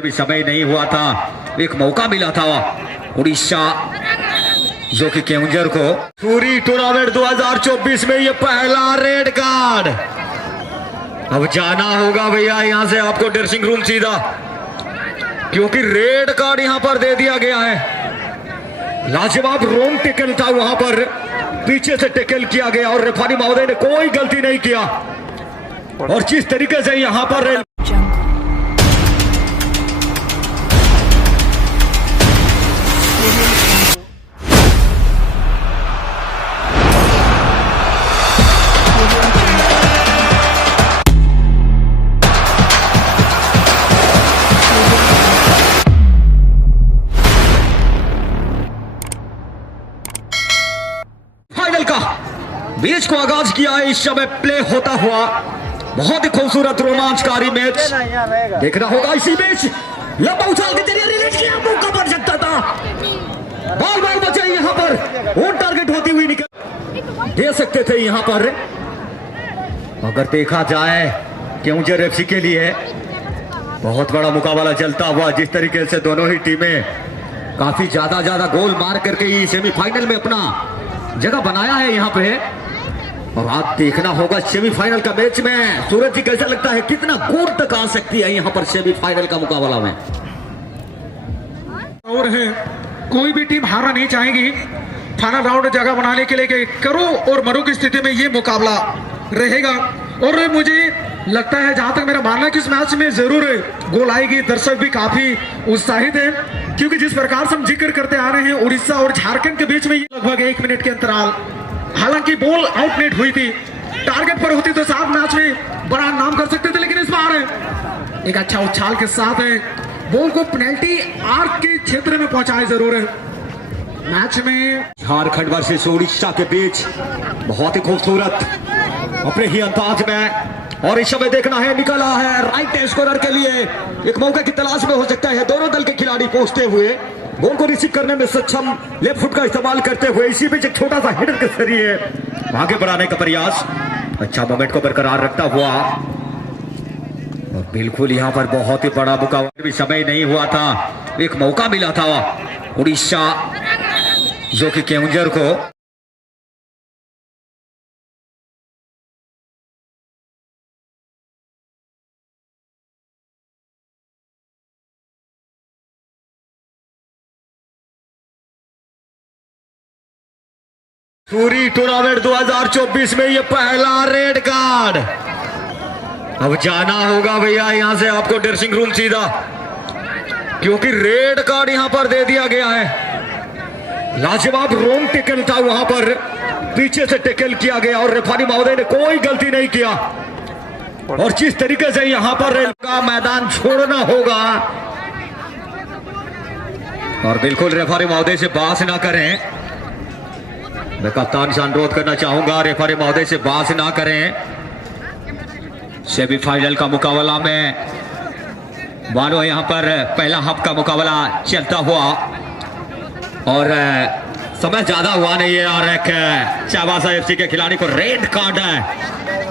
भी समय नहीं हुआ था, एक मौका मिला था उड़ीसा जो कि केवंझर को। सूरी टूर्नामेंट 2024 में ये पहला रेड कार्ड। अब जाना होगा भैया यहां से आपको ड्रेसिंग रूम सीधा, क्योंकि रेड कार्ड यहां पर दे दिया गया है। लाजवाब रोंग टेकल था, वहां पर पीछे से टेकल किया गया और रेफरी महोदय ने कोई गलती नहीं किया। और जिस तरीके से यहां पर फाइनल का मैच को आगाज किया है। इस समय प्ले होता हुआ बहुत ही खूबसूरत रोमांचकारी मैच देखना होगा। इसी मैच लंबा उछाल के जरिए रिलीज किया, मौका बन सकता था। बॉल बचा यहां पर ऑन टारगेट होती हुई निकल दे सकते थे यहां पर। अगर देखा जाए केवंझर एफसी के लिए बहुत बड़ा मुकाबला चलता हुआ, जिस तरीके से दोनों ही टीमें काफी ज्यादा गोल मार करके सेमीफाइनल में अपना जगह बनाया है यहां पे। और आप देखना होगा सेमीफाइनल का मैच में सूरज जी कैसा लगता है, कितना गोल तक आ सकती है यहां पर सेमीफाइनल का मुकाबला में। और है कोई भी टीम हारना नहीं चाहेगी। फाइनल राउंड में जगह बनाने के लिए करो और मरो की स्थिति में ये मुकाबला रहेगा। और मुझे लगता है, जहां तक मेरा मानना है कि इस मैच में जरूर गोल आएगी। दर्शक भी काफी उत्साहित है, क्योंकि जिस प्रकार से हम जिक्र करते आ रहे हैं उड़ीसा और झारखंड के बीच में लगभग 1 मिनट के अंतराल, हालांकि बॉल आउटनेट हुई थी, टारगेट पर होती तो साफ मैच में बड़ा नाम कर सकते थे। लेकिन इस बार एक अच्छा उछाल के साथ है बॉल को पेनल्टी आर्क के क्षेत्र में पहुंचाए जरूर है। मैच में झारखंड वर्सेस उड़ीसा के बीच बहुत ही खूबसूरत अपने ही अंदाज में। और इस समय देखना है, निकला है राइट स्कोरर के लिए, एक मौके की तलाश में हो सकता है। दोनों दल के खिलाड़ी पहुंचते हुए बॉल को रिसीव करने में सक्षम, लेफ्ट फुट का इस्तेमाल करते हुए इसी बीच एक छोटा सा हेडर के जरिए आगे बढ़ाने का प्रयास, अच्छा मोमेंट को बरकरार रखता हुआ। और बिल्कुल यहां पर बहुत ही बड़ा मुकाबला भी समय नहीं हुआ था, एक मौका मिला था उड़ीसा जो कि केवंझर को। सूरी टूर्नामेंट 2024 में ये पहला रेड कार्ड। अब जाना होगा भैया यहां से आपको ड्रेसिंग रूम सीधा, क्योंकि रेड कार्ड यहां पर दे दिया गया है। लाजवाब रोंग टेकल था, वहां पर पीछे से टेकल किया गया और रेफरी महोदय ने कोई गलती नहीं किया। और जिस तरीके से यहां पर रेल का मैदान छोड़ना होगा, और बिल्कुल रेफरी महोदय से बात ना करें। मैं कप्तान से अनुरोध करना चाहूंगा, रेफरी महोदय से बात ना करें। सेमीफाइनल का मुकाबला में मानो यहां पर पहला हाफ का मुकाबला चलता हुआ, और समय ज्यादा हुआ नहीं है। और एक चाईबासा एफसी के खिलाड़ी को रेड कार्ड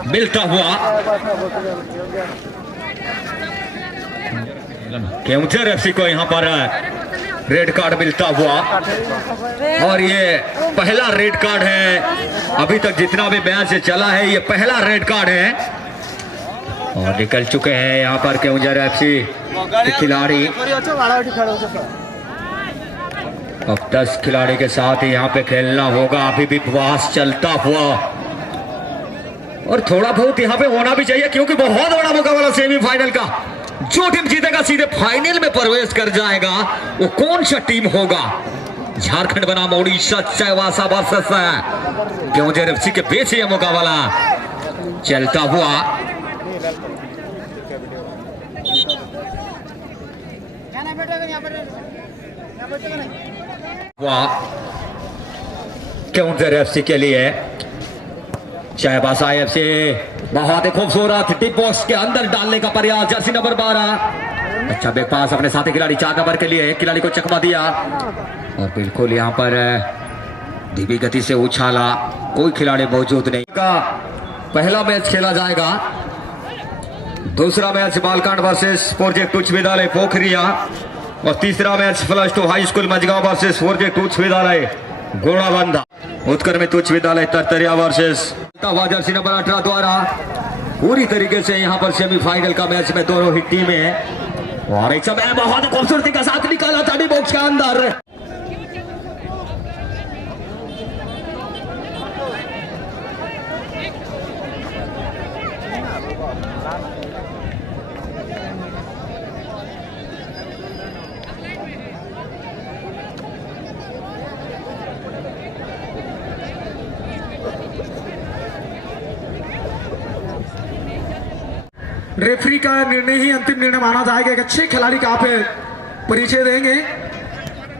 मिलता हुआ, केवंझर एफसी को यहां पर रेड कार्ड मिलता हुआ। और ये पहला रेड कार्ड है, अभी तक जितना भी मैच चला है ये पहला रेड कार्ड है। और निकल चुके हैं यहाँ पर केवंझर एफसी के खिलाड़ी। अब 10 खिलाड़ी के साथ ही यहाँ पे खेलना होगा, अभी भी प्रवास चलता हुआ। और थोड़ा बहुत यहाँ पे होना भी चाहिए, क्योंकि बहुत बड़ा मुकाबला सेमीफाइनल का। जो टीम जीतेगा सीधे फाइनल में प्रवेश कर जाएगा, वो कौन सा टीम होगा? झारखंड बनाम उड़ीसा चाईबासा वर्सेस केवंझर एफसी के बीच यह मुकाबला चलता हुआ। केवंझर एफसी के लिए चाईबासा एफसी बहुत ही खूबसूरत डीप बॉक्स के अंदर डालने का प्रयास, जर्सी नंबर 12 अच्छा बैक पास अपने साथी खिलाड़ी 4 नंबर के लिए खिलाड़ी को चकमा दिया। और बिल्कुल यहां पर धीमी गति से उछाला, कोई खिलाड़ी मौजूद नहीं का पहला मैच खेला जाएगा दूसरा मैच बालकांड वर्सेस प्रोजेक्ट उच्च विद्यालय पोखरिया और तीसरा match plus 2 high school Majgaon versus project उच्च विद्यालय घोड़ाबंदा। उत्क्रमित उच्च विद्यालय तरतरिया वर्सेस जर्सी नंबर 18 द्वारा पूरी तरीके से यहाँ पर सेमीफाइनल का मैच में दोनों ही टीमें और एक समय बहुत खूबसूरती का साथ निकाला था बॉक्स के अंदर। रेफरी का निर्णय ही अंतिम निर्णय माना जाएगा। एक अच्छे खिलाड़ी का आप परिचय देंगे।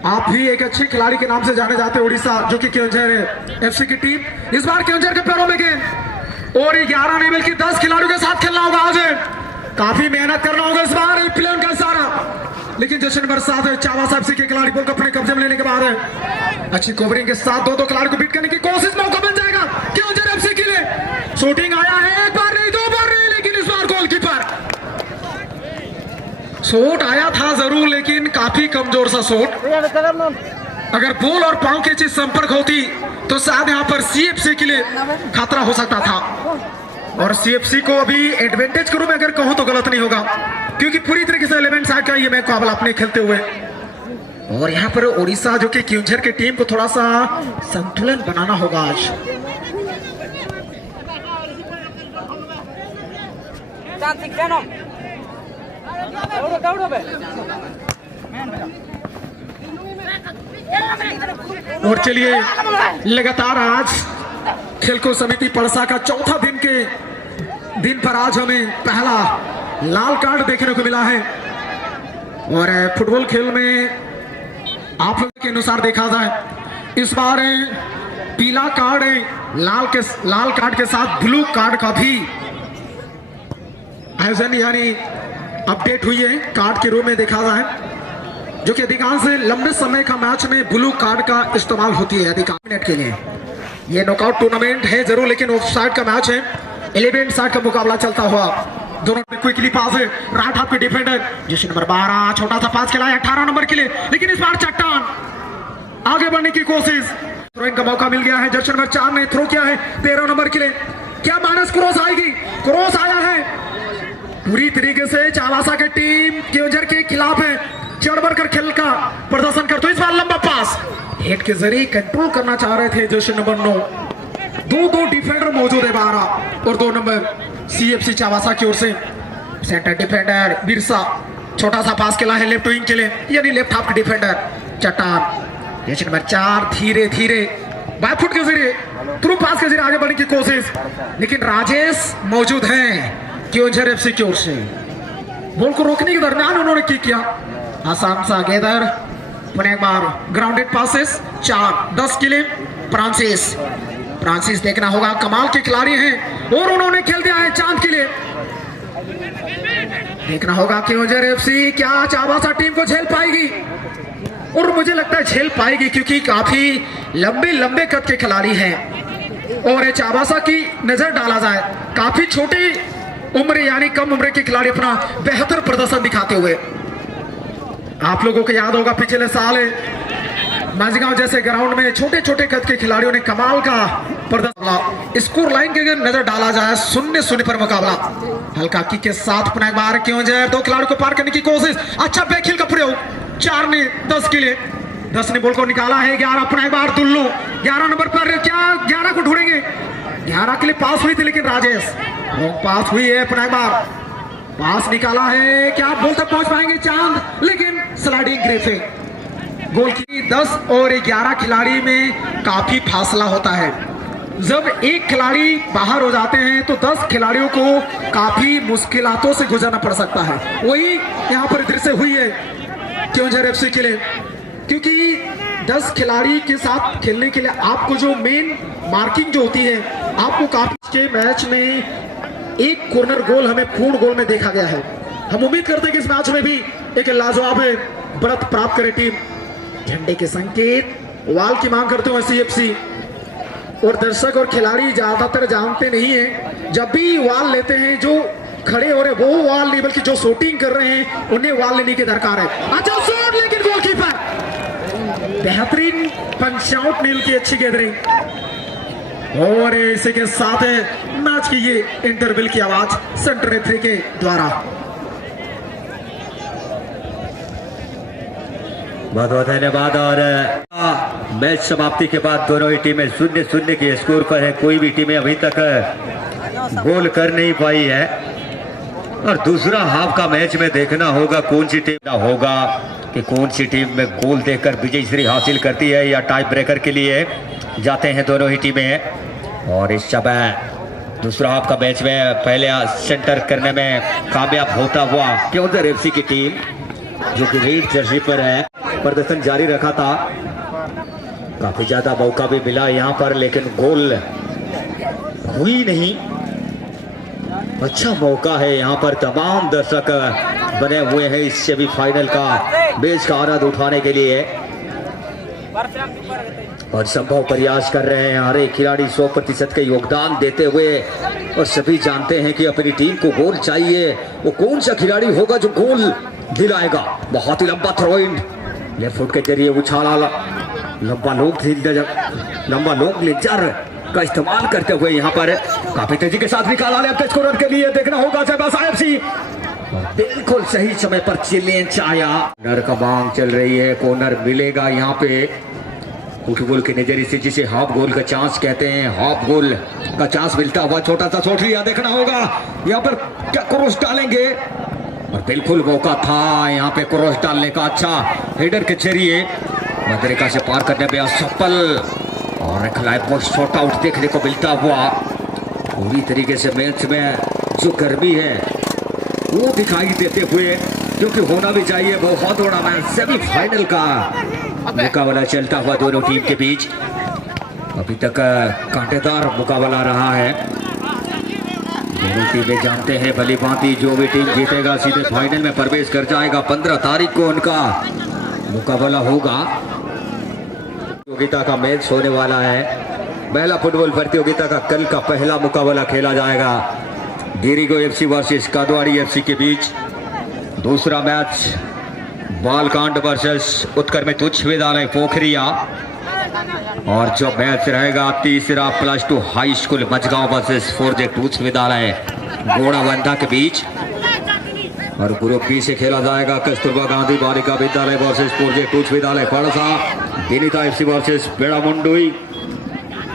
आप भी एक अच्छे खिलाड़ी के नाम से जाने जाते हैं उड़ीसा, जो कि केवंझर एफसी की टीम। इस बार केवंझर के पैरों में गेंद और 11 नहीं बल्कि 10 खिलाड़ियों के साथ खेलना होगा। आज काफी मेहनत करना होगा इस बार प्लेन का सारा, लेकिन जश्न बरसात है चावासा एफसी के खिलाड़ी बॉल को अपने कब्जे में लेने के बाद अच्छी कवरिंग के साथ दो खिलाड़ी को बीट करने की कोशिश, मौका बन जाएगा केवंझर एफसी के लिए। शूटिंग आया है, एक बार नहीं, 2 बार नहीं, लेकिन इस बार गोलकीपर शॉट आया था जरूर, लेकिन काफी कमजोर सा शॉट। अगर बॉल और पांव के चीज संपर्क होती तो शायद यहाँ पर सीएफसी के लिए खतरा हो सकता था। और सीएफसी को अभी एडवांटेज के रूप में अगर कहूं तो गलत नहीं होगा, क्योंकि पूरी तरीके से 11 साइड का ये मुकाबला अपने खेलते हुए। और यहाँ पर उड़ीसा जो कि केवंझर की टीम को थोड़ा सा संतुलन बनाना होगा आज। और चलिए, लगातार आज खेलकूद समिति परसा का चौथा दिन पर आज हमें पहला लाल कार्ड देखने को मिला है। और फुटबॉल खेल में आप के अनुसार देखा जाए इस बार पीला कार्ड लाल कार्ड के साथ ब्लू कार्ड का भी आयोजन यानी अपडेट हुई है कार्ड के रूप में देखा जाए, जो कि अधिकांश लंबे समय का मैच में ब्लू कार्ड का इस्तेमाल होती है अधिकांश मिनट के लिए। ये नॉकआउट टूर्नामेंट है जरूर, लेकिन ऑफ साइड का मैच है। 11 साइड का मुकाबला चलता हुआ दोनों में क्विकली पास है। राइट हाफ के डिफेंडर जर्सी नंबर 12 छोटा सा पास खिलाया 18 नंबर के लिए, लेकिन इस बार चट्टान आगे बढ़ने की कोशिश। थ्रोइंग का मौका मिल गया है। जर्सी नंबर 4 ने थ्रो किया है 13 नंबर के लिए। क्या माइनस क्रॉस आएगी? क्रॉस आया है। पूरी तरीके से चावासा की टीम केवंझर के खिलाफ है, चढ़ बढ़कर खेल का प्रदर्शन करते हुए। इस बार लंबा पास हेड के जरिए कंट्रोल करना चाह रहे थे जर्सी नंबर 9। दो डिफेंडर मौजूद है 12 और 2 नंबर सीएफसी चावासा की ओर से। सेंटर डिफेंडर बिरसा छोटा सा पास खेला है लेफ्ट विंग के लिए, यानी लेफ्ट हाफ डिफेंडर चट्टान। जर्सी नंबर 4 धीरे धीरे बाय फुट के जरिए थ्रू पास के जरिए आगे बढ़ने की कोशिश, लेकिन राजेश मौजूद हैं केवंझर एफसी की ओर से। बॉल को रोकने के दरमियान उन्होंने किया आसान सा गेदर, पुनः एक बार ग्राउंडेड पासेस 4-10 के लिए। फ्रांसिस देखना होगा, कमाल के खिलाड़ी हैं और उन्होंने खेल दिया है चांद के लिए। देखना होगा केवंझर एफसी क्या चावासा टीम को झेल पाएगी, और मुझे लगता है झेल पाएगी, क्योंकि काफी लंबे कद के खिलाड़ी हैं। और चावासा की नजर डाला जाए काफी छोटी उम्र यानी कम उम्र के खिलाड़ी अपना बेहतर प्रदर्शन दिखाते हुए। आप लोगों को याद होगा पिछले साल मजगांव जैसे ग्राउंड में छोटे कद के खिलाड़ियों ने कमाल का प्रदर्शन। स्कोर लाइन के नजर डाला जाए 0-0 पर मुकाबला। हल्का किक के साथ पुनः एक बार केवंझर 2 खिलाड़ियों को पार करने की कोशिश। अच्छा बैकहिल का प्रयोग 4 ने 10 के लिए। 10 ने बॉल को निकाला है। 11 पुनः एक बार दुल्लू 11 नंबर पर, क्या 11 को ढूंढेंगे? 11 के लिए पास हुई थी, लेकिन राजेश पास हुई है। पुनः एक बार पास निकाला है, क्या बॉल तक पहुंच पाएंगे चांद, लेकिन स्लाइडिंग ग्रिफिंग। गोल की 10 और 11 खिलाड़ी में काफी फासला होता है। जब एक खिलाड़ी बाहर हो जाते हैं तो 10 खिलाड़ियों को काफी मुश्किलातों से गुजरना पड़ सकता है। वही यहाँ पर दृश्य हुई है केवंझर एफसी के लिए, क्योंकि 10 खिलाड़ी के साथ खेलने के लिए आपको जो मेन मार्किंग जो होती है, आपको काफी के मैच में एक कॉर्नर गोल हमें पूर्ण गोल में देखा गया है। हम उम्मीद करते हैं कि इस मैच में भी एक लाजवाब बढ़त प्राप्त करे टीम। झंडे के संकेत वाल की मांग करते हुए सीएफसी, और दर्शक और खिलाड़ी ज्यादातर जानते नहीं है, जब भी वाल लेते हैं जो खड़े हो रहे, वो वॉल नहीं बल्कि जो शूटिंग कर रहे हैं उन्हें वॉल लेने की दरकार है। अच्छा शॉट, लेकिन गोलकीपर बेहतरीन पंच आउट, नील की अच्छी गैदरिंग। और इसी के साथ मैच की ये इंटरवल की आवाज सेंटर रेफरी के द्वारा। बहुत बहुत धन्यवाद। और मैच समाप्ति के बाद दोनों ही टीमें 0-0 के स्कोर पर है। कोई भी टीमें अभी तक गोल कर नहीं पाई है। और दूसरा हाफ का मैच में देखना होगा कौन सी टीम होगा कि कौन सी टीम में गोल देकर विजय श्री हासिल करती है या टाई ब्रेकर के लिए जाते हैं दोनों ही टीमें। और इस समय दूसरा हाफ का मैच में पहले सेंटर करने में कामयाब होता हुआ क्योंदर एफसी की टीम, जो कि रेड जर्सी पर है, प्रदर्शन जारी रखा था। काफी ज्यादा मौका भी मिला यहाँ पर, लेकिन गोल हुई नहीं। अच्छा मौका है यहाँ पर, तमाम दर्शक बने हुए हैं इस सेमीफाइनल का मैच का आनंद उठाने के लिए और संभव प्रयास कर रहे हैं हर एक खिलाड़ी 100% के योगदान देते हुए। और सभी जानते हैं कि अपनी टीम को गोल चाहिए। वो कौन सा खिलाड़ी होगा जो गोल दिलाएगा। बहुत ही लंबा थ्रो इन, लेफ्ट फुट के जरिए उछाला, लंबा लॉन्ग लेजर का इस्तेमाल करते हुए यहाँ पर काफी तेजी के साथ निकाला लेफ्ट स्कोरर के लिए। देखना होगा चाईबासा एफसी, बिल्कुल सही समय पर चैलेंज आया। कॉर्नर का मांग चल रही है, कॉर्नर मिलेगा यहाँ पे फुटबॉल के नजरिए से, जिसे हाफ गोल का चांस कहते हैं। हाफ गोल का चांस मिलता हुआ छोटा सा शॉट लिया। देखना होगा यहाँ पर क्या क्रॉस डालेंगे, और बिल्कुल मौका था यहाँ पे क्रॉस डालने का। अच्छा हेडर के जरिए मदरिका से पार करने में असफल, और एक लाइफ शॉट आउट देखने को मिलता हुआ। पूरी तरीके से मैच में जो गर्मी है वो दिखाई देते हुए, क्योंकि होना भी चाहिए। बहुत बड़ा मैच, सेमीफाइनल का मुकाबला चलता हुआ दोनों टीम के बीच। अभी तक कांटेदार मुकाबला रहा है। दोनों टीमें जानते हैं भली भांति जो भी टीम जीतेगा सीधे फाइनल में प्रवेश कर जाएगा। 15 तारीख को उनका मुकाबला होगा। प्रतियोगिता का मैच होने वाला है। महिला फुटबॉल प्रतियोगिता का कल का पहला मुकाबला खेला जाएगा डीरीगो एफसी वर्सेस कादवाड़ी एफसी के बीच। दूसरा मैच बालकांड वर्सेस उत्कर्मित उच्च विद्यालय पोखरिया। और जो मैच रहेगा तीसरा +2 हाई स्कूल मजगांव वर्सेस फोर्जेक्ट उच्च विद्यालय गोड़ाबंधा के बीच। और ग्रुप बी से खेला जाएगा कस्तूरबा गांधी बालिका विद्यालय वर्सेस प्रोजेक्ट उच्च विद्यालय पड़सा, विनीता एफसी वर्सेस बेड़ा मुंडुई,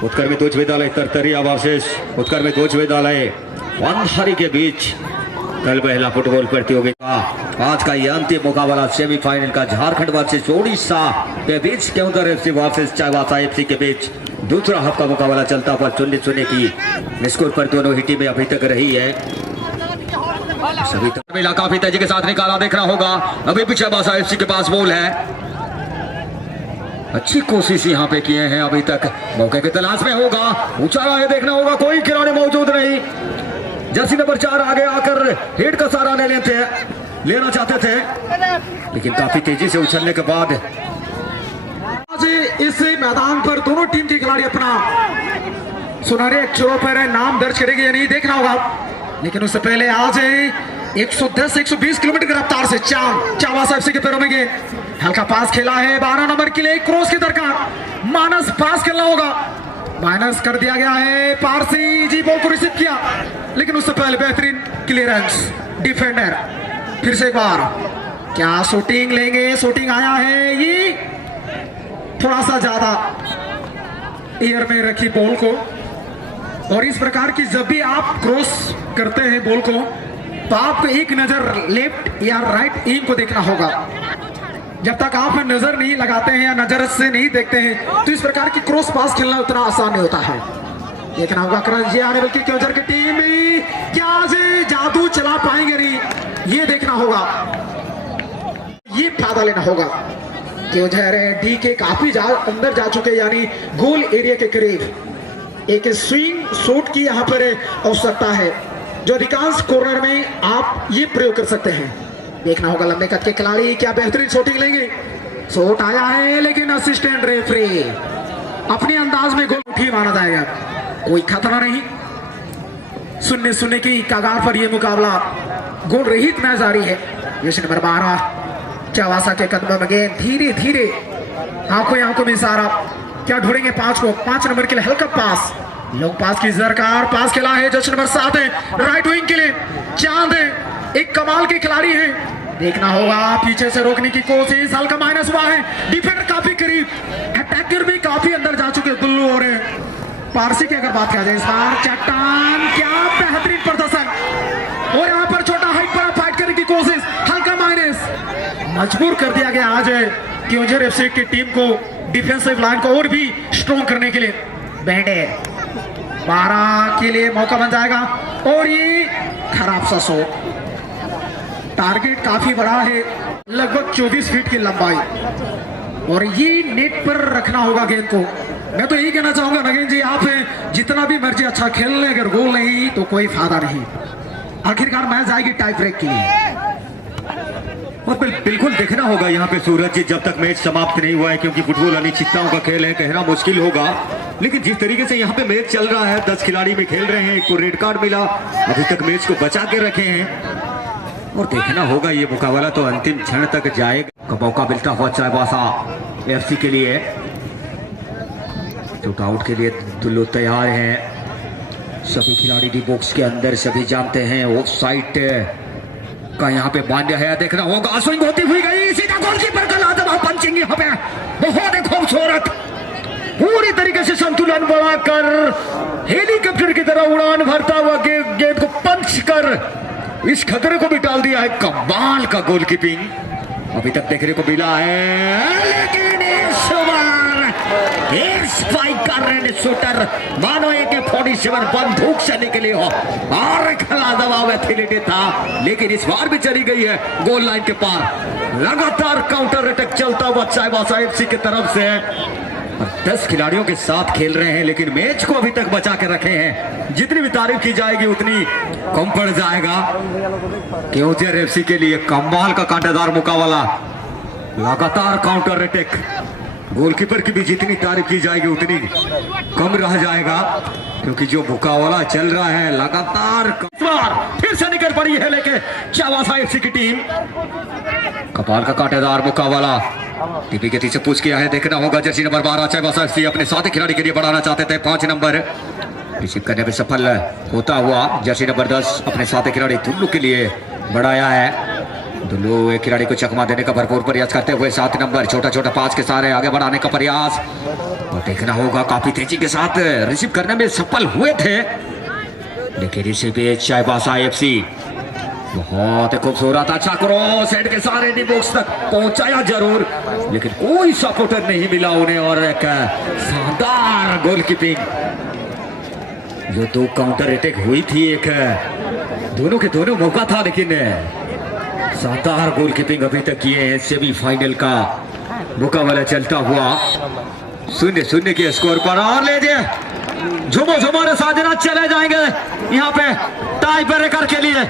उत्कर्मित उच्च विद्यालय तरतरिया वर्सेस उत्कर्मित उच्च विद्यालय वनहरी के बीच कल पहला फुटबॉल प्रतियोगिता। आज का यह अंतिम मुकाबला सेमीफाइनल का झारखंड वर्सेस ओडिशा के बीच, क्योंदर एफसी वर्सेस चाईबासा एफसी के बीच दूसरा हाफ का मुकाबला चलता हुआ 0-0 की स्कोर पर दोनों ही टीमें अभी तक रही है। सभी मिला काफी तेजी के साथ निकाला। देखना होगा अभी भी चाईबासा एफसी के पास बॉल है। अच्छी कोशिश यहाँ पे किए हैं, अभी तक मौके की तलाश में होगा। उछाला है, देखना होगा कोई खिलाड़ी मौजूद नहीं। जर्सी नंबर 4 आगे आकर हेड का सहारा लेना चाहते थे, लेकिन काफी तेजी से उछलने के बाद आज इस मैदान पर दोनों टीम के खिलाड़ी अपना सुनहरे अक्षरों पर नाम दर्ज करेंगे या नहीं देखना होगा। लेकिन उससे पहले आज 110-120 किलोमीटर की रफ्तार से चाईबासा एफसी के पैरों में गेंद, हल्का पास खेला है 12 नंबर के लिए, क्रॉस की दरकार, माइनस पास खेलना होगा। माइनस कर दिया गया है, पारसी जी बॉल को रिसीव किया, लेकिन उससे पहले बेहतरीन क्लियरेंस डिफेंडर। फिर से एक बार क्या शूटिंग लेंगे, शूटिंग आया है, ये थोड़ा सा ज्यादा एयर में रखी बॉल को। और इस प्रकार की जब भी आप क्रॉस करते हैं बॉल को, तो आपको एक नजर लेफ्ट या राइट एम को देखना होगा। जब तक आप नजर नहीं लगाते हैं या नजर से नहीं देखते हैं, तो इस प्रकार की क्रॉस पास खेलना उतना आसान नहीं होता है। देखना होगा क्रंची आने वाली क्योंजर की टीम क्या जादू चला पाएंगे नहीं, ये देखना होगा, ये फायदा लेना होगा। क्योंजर डी के काफी अंदर जा चुके, यानी गोल एरिया के करीब। एक स्विंग शॉट की यहाँ पर आवश्यकता है, जो अधिकांश कॉर्नर में आप ये प्रयोग कर सकते हैं। देखना होगा लंबे कद के खिलाड़ी क्या बेहतरीन शॉटिंग लेंगे। शॉट आया है, लेकिन असिस्टेंट रेफरी अपने अंदाज में गोल उठी माना जाएगा, कोई खतरा नहीं। सुनने सुनने की कगार पर यह मुकाबला गोल रहित मैच जारी है। जैसे नंबर 12 चावासा के कदमों में गेंद धीरे धीरे आंखों में इशारा, क्या ढूंढेंगे 5 को। 5 नंबर के लिए हल्का पास, लोग पास की सरकार, पास खेला है। जैसे नंबर 7 है राइट विंग के लिए चांद है, एक कमाल के खिलाड़ी है, देखना होगा पीछे से रोकने की कोशिश, हल्का माइनस हुआ है। डिफेंडर काफी करीब, अटैकर भी काफी अंदर जा चुके दुल्लू और पारसी की अगर बात किया जाए इस बार चट्टान, क्या बेहतरीन प्रदर्शन। और यहाँ पर छोटा हाइट पर फाइट करने की कोशिश, हल्का माइनस, मजबूर कर दिया गया आज क्योंझर एफसी की टीम को डिफेंसिव लाइन को और भी स्ट्रॉन्ग करने के लिए। बैंडे 12 के लिए मौका बन जाएगा और ये खराब सा शॉट, टारगेट काफी बड़ा है, लगभग 24 फीट की लंबाई, और ये नेट पर रखना होगा गेंद को। मैं तो यही कहना चाहूंगा नगेन जी, आप जितना भी मर्जी अच्छा खेल लें, अगर गोल नहीं तो कोई फायदा नहीं। आखिरकार मैच आएगी टाई ब्रेक के लिए। और बिल्कुल देखना होगा यहाँ पे सूरज जी, जब तक मैच समाप्त नहीं हुआ है, क्योंकि फुटबॉल अनिश्चितताओं का खेल है, कहना मुश्किल होगा। लेकिन जिस तरीके से यहाँ पे मैच चल रहा है, 10 खिलाड़ी भी खेल रहे हैं, एक को रेड कार्ड मिला, अभी तक मैच को बचा के रखे हैं, और देखना होगा ये मुकाबला तो अंतिम क्षण तक जाएगा। मौका मिलता हुआ चाईबासा एफसी के लिए, शूट आउट के लिए दुल्लू तैयार है। सभी खिलाड़ी डी बॉक्स के अंदर, सभी जानते हैं ऑफ साइड का यहाँ पे मान्य है। देखना होगा, स्विंग होती हुई गई, सीधा गोलकीपर का लाजवाब पंचिंग यहाँ पे, बहुत ही खूबसूरत, पूरी तरीके से संतुलन बनाकर हेलीकॉप्टर की तरह उड़ान भरता हुआ गेंद को पंच कर इस खतरे को भी टाल दिया है। कमाल का गोलकीपिंग अभी तक देखने को मिला है, लेकिन इस बार स्पाइक कर रहे हैं शूटर, मानो AK-47 बंदूक से निकली हो, और खला दबाव एथलीट था, लेकिन इस बार भी चली गई है गोल लाइन के पार। लगातार काउंटर अटैक चलता हुआ चाईबासा एफसी की तरफ से, 10 खिलाड़ियों के साथ खेल रहे हैं, लेकिन मैच को अभी तक बचा के रखे हैं। जितनी भी तारीफ की जाएगी उतनी कम पड़ जाएगा। क्योंझर एफसी के लिए कमाल का कांटेदार मुकाबला, लगातार काउंटर अटैक, गोलकीपर की भी जितनी तारीफ की जाएगी उतनी कम रह जाएगा, क्योंकि जो मुकाबला चल रहा है लगातार। फिर से निकल पड़ी है लेके चाईबासा एफसी की टीम, कपाल का कांटेदार मुकाबला, टीपी के पीछे पूछ किया है। देखना होगा जर्सी नंबर 12 चाईबासा एफसी अपने साथी खिलाड़ी के लिए बढ़ाना चाहते थे, 5 नंबर रिसीव करने में सफल होता हुआ जर्सी नंबर 10 अपने साथी खिलाड़ी दुल्लू के लिए बढ़ाया है। दुल्लू एक खिलाड़ी को चकमा देने का भरपूर प्रयास करते हुए 7 नंबर छोटा छोटा पास के सारे आगे बढ़ाने का प्रयास, और देखना होगा काफी तेजी के साथ रिसीव करने में सफल हुए थे, लेकिन इसी बीच चाईबासा एफसी बहुत खूबसूरत अच्छा क्रॉस हेड के सारे डी बॉक्स तक पहुंचाया जरूर, लेकिन कोई सपोर्टर नहीं मिला उन्हें, और एक शानदार गोलकीपिंग, जो 2 काउंटर अटैक हुई थी, एक दोनों के दोनों मौका था, लेकिन शानदार गोलकीपिंग अभी तक किए हैं। सेमीफाइनल का मुकाबला चलता हुआ 0-0 के स्कोर पर, और लीजिए झुमो झुमो साजना चले जाएंगे यहाँ पे टाई ब्रेकर के लिए।